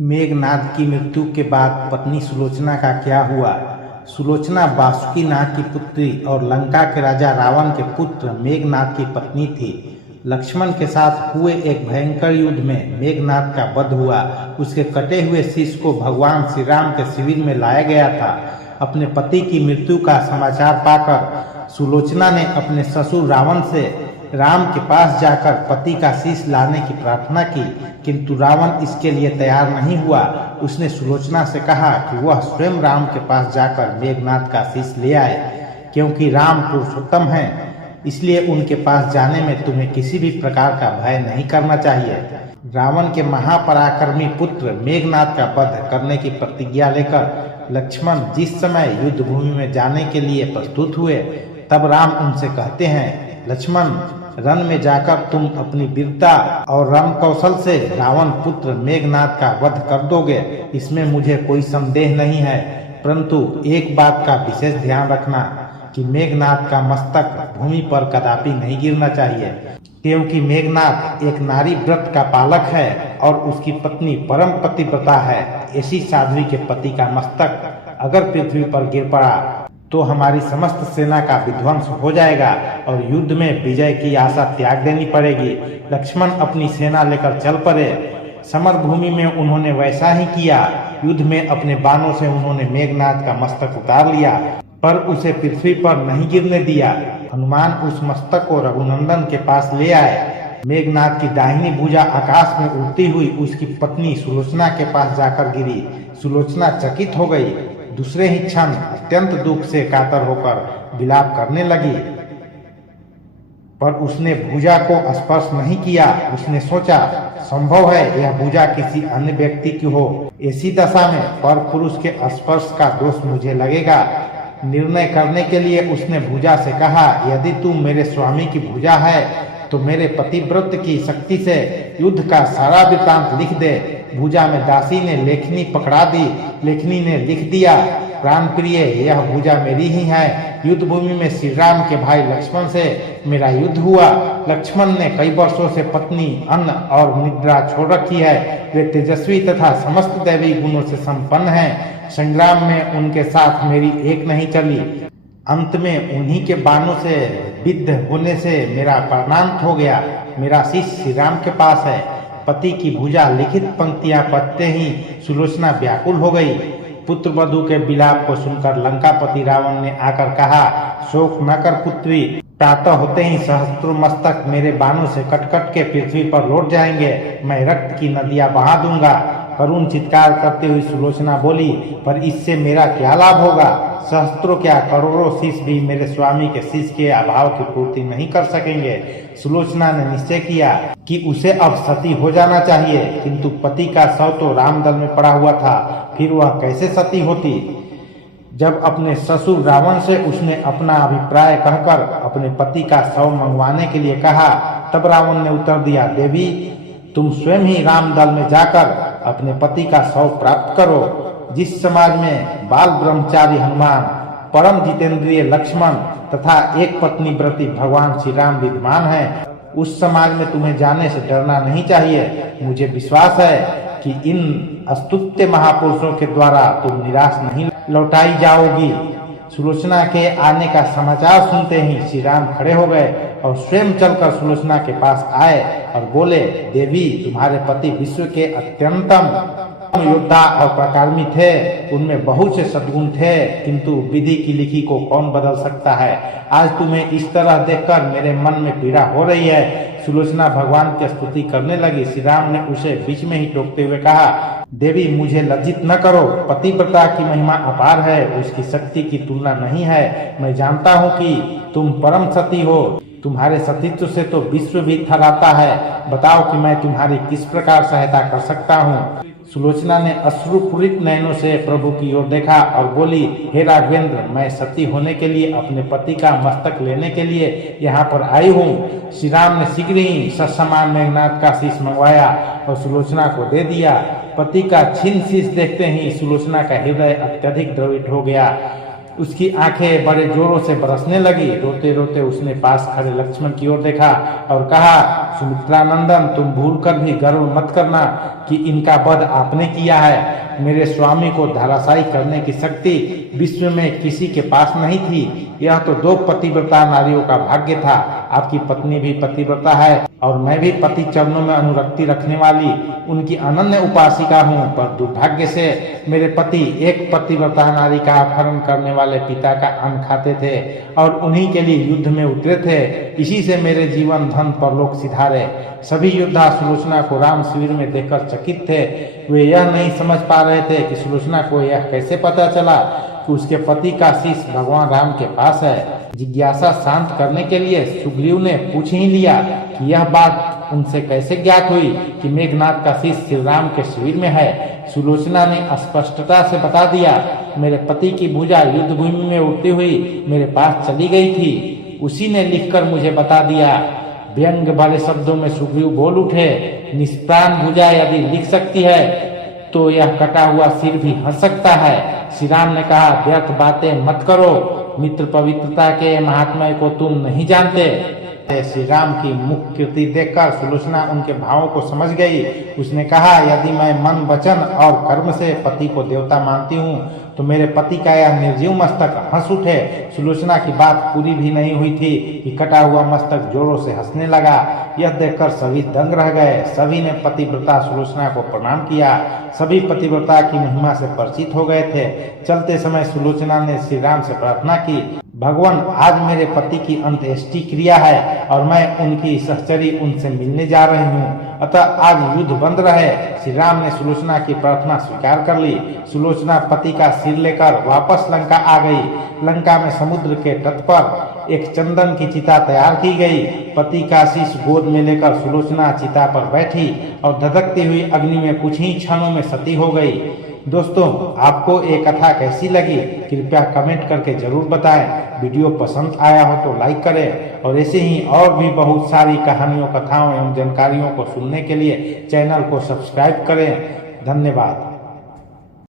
मेघनाद की मृत्यु के बाद पत्नी सुलोचना का क्या हुआ। सुलोचना वासुकीनाग की पुत्री और लंका के राजा रावण के पुत्र मेघनाद की पत्नी थी। लक्ष्मण के साथ हुए एक भयंकर युद्ध में मेघनाद का वध हुआ। उसके कटे हुए शीश को भगवान श्री राम के शिविर में लाया गया था। अपने पति की मृत्यु का समाचार पाकर सुलोचना ने अपने ससुर रावण से राम के पास जाकर पति का शीश लाने की प्रार्थना की, किंतु रावण इसके लिए तैयार नहीं हुआ। उसने सुलोचना से कहा कि वह स्वयं राम के पास जाकर मेघनाद का शीश ले आए, क्योंकि राम पुरुषोत्तम हैं, इसलिए उनके पास जाने में तुम्हें किसी भी प्रकार का भय नहीं करना चाहिए। रावण के महापराक्रमी पुत्र मेघनाद का वध करने की प्रतिज्ञा लेकर लक्ष्मण जिस समय युद्ध भूमि में जाने के लिए प्रस्तुत हुए, तब राम उनसे कहते हैं, लक्ष्मण, रण में जाकर तुम अपनी वीरता और रण कौशल से रावण पुत्र मेघनाद का वध कर दोगे, इसमें मुझे कोई संदेह नहीं है। परंतु एक बात का विशेष ध्यान रखना कि मेघनाद का मस्तक भूमि पर कदापि नहीं गिरना चाहिए, क्योंकि मेघनाद एक नारी व्रत का पालक है और उसकी पत्नी परम पतिव्रता है। ऐसी साध्वी के पति का मस्तक अगर पृथ्वी पर गिर पड़ा तो हमारी समस्त सेना का विध्वंस हो जाएगा और युद्ध में विजय की आशा त्याग देनी पड़ेगी। लक्ष्मण अपनी सेना लेकर चल पड़े। समर भूमि में उन्होंने वैसा ही किया। युद्ध में अपने बाणों से उन्होंने मेघनाद का मस्तक उतार लिया, पर उसे पृथ्वी पर नहीं गिरने दिया। हनुमान उस मस्तक को रघुनंदन के पास ले आए। मेघनाद की दाहिनी भुजा आकाश में उड़ती हुई उसकी पत्नी सुलोचना के पास जाकर गिरी। सुलोचना चकित हो गई। दूसरे ही क्षण अत्यंत दुख से कातर होकर विलाप करने लगी, पर उसने भुजा को स्पर्श नहीं किया। उसने सोचा, संभव है यह भुजा किसी अन्य व्यक्ति की हो। ऐसी दशा में पर पुरुष के स्पर्श का दोष मुझे लगेगा। निर्णय करने के लिए उसने भुजा से कहा, यदि तू मेरे स्वामी की भुजा है तो मेरे पतिव्रत की शक्ति से युद्ध का सारा वृतांत लिख दे। भुजा में दासी ने लेखनी पकड़ा दी। लेखनी ने लिख दिया, प्राण प्रिय, यह भुजा मेरी ही है। युद्ध भूमि में श्री राम के भाई लक्ष्मण से मेरा युद्ध हुआ। लक्ष्मण ने कई वर्षों से पत्नी, अन्न और निद्रा छोड़ रखी है। वे तेजस्वी तथा समस्त दैवी गुणों से संपन्न हैं। संग्राम में उनके साथ मेरी एक नहीं चली। अंत में उन्हीं के बाणों से विद्ध होने से मेरा प्राणांत हो गया। मेरा शीश श्री राम के पास है। पति की भुजा लिखित पंक्तियां पढ़ते ही सुलोचना व्याकुल हो गई। पुत्र वधू के विलाप को सुनकर लंकापति रावण ने आकर कहा, शोक न कर पुत्री, प्रातः होते ही सहस्त्रों मस्तक मेरे बाणों से कट कट के पृथ्वी पर लौट जाएंगे। मैं रक्त की नदियां बहा दूंगा। करुण चित्कार करते हुए सुलोचना बोली, पर इससे मेरा क्या लाभ होगा। सहस्त्रों क्या, करोड़ों शीश भी मेरे स्वामी के शीश के अभाव की पूर्ति नहीं कर सकेंगे। सुलोचना ने निश्चय किया कि उसे अब सती हो जाना चाहिए, किंतु पति का शव तो रामदल में पड़ा हुआ था, फिर वह कैसे सती होती। जब अपने ससुर रावण से उसने अपना अभिप्राय कहकर अपने पति का शव मंगवाने के लिए कहा, तब रावण ने उत्तर दिया, देवी, तुम स्वयं ही रामदल में जाकर अपने पति का शव प्राप्त करो। जिस समाज में बाल ब्रह्मचारी हनुमान, परम जितेंद्रिय लक्ष्मण तथा एक पत्नी व्रती भगवान श्री राम विद्यमान है, उस समाज में तुम्हें जाने से डरना नहीं चाहिए। मुझे विश्वास है कि इन अस्तुत्य महापुरुषों के द्वारा तुम निराश नहीं लौटाई जाओगी। सुलोचना के आने का समाचार सुनते ही श्री राम खड़े हो गए और स्वयं चलकर सुलोचना के पास आए और बोले, देवी, तुम्हारे पति विश्व के अत्यंतम योद्धा और पराक्रमी थे। उनमें बहुत से सद्गुण थे, किंतु विधि की लिखी को कौन बदल सकता है। आज तुम्हें इस तरह देखकर मेरे मन में पीड़ा हो रही है। सुलोचना भगवान की स्तुति करने लगी। श्री राम ने उसे बीच में ही टोकते हुए कहा, देवी, मुझे लज्जित न करो। पतिव्रता की महिमा अपार है, उसकी शक्ति की तुलना नहीं है। मैं जानता हूँ कि तुम परम सती हो। तुम्हारे सतीत्व से तो विश्व भी थर्राता है। बताओ कि मैं तुम्हारी किस प्रकार सहायता कर सकता हूँ। सुलोचना ने अश्रुपूरित नयनों से प्रभु की ओर देखा और बोली, हे राघवेंद्र, मैं सती होने के लिए अपने पति का मस्तक लेने के लिए यहाँ पर आई हूँ। श्री राम ने शीघ्र ही ससमान मेघनाद का शीश मंगवाया और सुलोचना को दे दिया। पति का छिन्न शीश देखते ही सुलोचना का हृदय अत्यधिक द्रवित हो गया। उसकी आंखें बड़े जोरों से बरसने लगी। रोते रोते उसने पास खड़े लक्ष्मण की ओर देखा और कहा, सुमित्रानंदन, तुम भूल कर भी गर्व मत करना कि इनका वध आपने किया है। मेरे स्वामी को धराशायी करने की शक्ति विश्व में किसी के पास नहीं थी। यह तो 2 पतिव्रता नारियों का भाग्य था। आपकी पत्नी भी पतिव्रता है और मैं भी पति चरणों में अनुरक्ति रखने वाली उनकी अनन्य उपासिका हूँ, पर दुर्भाग्य से मेरे पति एक पतिव्रता नारी का अपहरण करने वाले पिता का अन्न खाते थे और उन्हीं के लिए युद्ध में उतरे थे। इसी से मेरे जीवन धन परलोक सिधारे। सभी योद्धा सुलोचना को राम शिविर में देखकर चकित थे। वे यह नहीं समझ पा रहे थे कि सुलोचना को यह कैसे पता चला कि उसके पति का शीश भगवान राम के पास है। जिज्ञासा शांत करने के लिए सुग्रीव ने पूछ ही लिया कि यह बात उनसे कैसे ज्ञात हुई कि मेघनाथ का शीश श्री राम के शिविर में है। सुलोचना ने स्पष्टता से बता दिया, मेरे पति की भुजा युद्ध भूमि में उड़ती हुई मेरे पास चली गई थी। उसी ने लिखकर मुझे बता दिया। व्यंग वाले शब्दों में सुग्रीव बोल उठे, निष्प्राण भुजा यदि लिख सकती है तो यह कटा हुआ सिर भी हंस सकता है। श्री राम ने कहा, व्यर्थ बातें मत करो, मित्र पवित्रता के महात्म्य को तुम नहीं जानते। श्री राम की मुख कीर्ति देखकर सुलोचना उनके भावों को समझ गई। उसने कहा, यदि मैं मन वचन और कर्म से पति को देवता मानती हूँ तो मेरे पति का यह निर्जीव मस्तक हंस उठे। सुलोचना की बात पूरी भी नहीं हुई थी कि कटा हुआ मस्तक जोरों से हंसने लगा। यह देखकर सभी दंग रह गए। सभी ने पतिव्रता सुलोचना को प्रणाम किया। सभी पतिव्रता की महिमा से परिचित हो गए थे। चलते समय सुलोचना ने श्री राम से प्रार्थना की, भगवान, आज मेरे पति की अंत्येष्टि क्रिया है और मैं उनकी सहचरी उनसे मिलने जा रही हूँ, अतः आज युद्ध बंद रहे। श्री राम ने सुलोचना की प्रार्थना स्वीकार कर ली। सुलोचना पति का सिर लेकर वापस लंका आ गई। लंका में समुद्र के तट पर एक चंदन की चिता तैयार की गई। पति का शीश गोद में लेकर सुलोचना चिता पर बैठी और धधकती हुई अग्नि में कुछ ही क्षणों में सती हो गई। दोस्तों, आपको ये कथा कैसी लगी कृपया कमेंट करके जरूर बताएं। वीडियो पसंद आया हो तो लाइक करें और ऐसे ही और भी बहुत सारी कहानियों, कथाओं एवं जानकारियों को सुनने के लिए चैनल को सब्सक्राइब करें। धन्यवाद।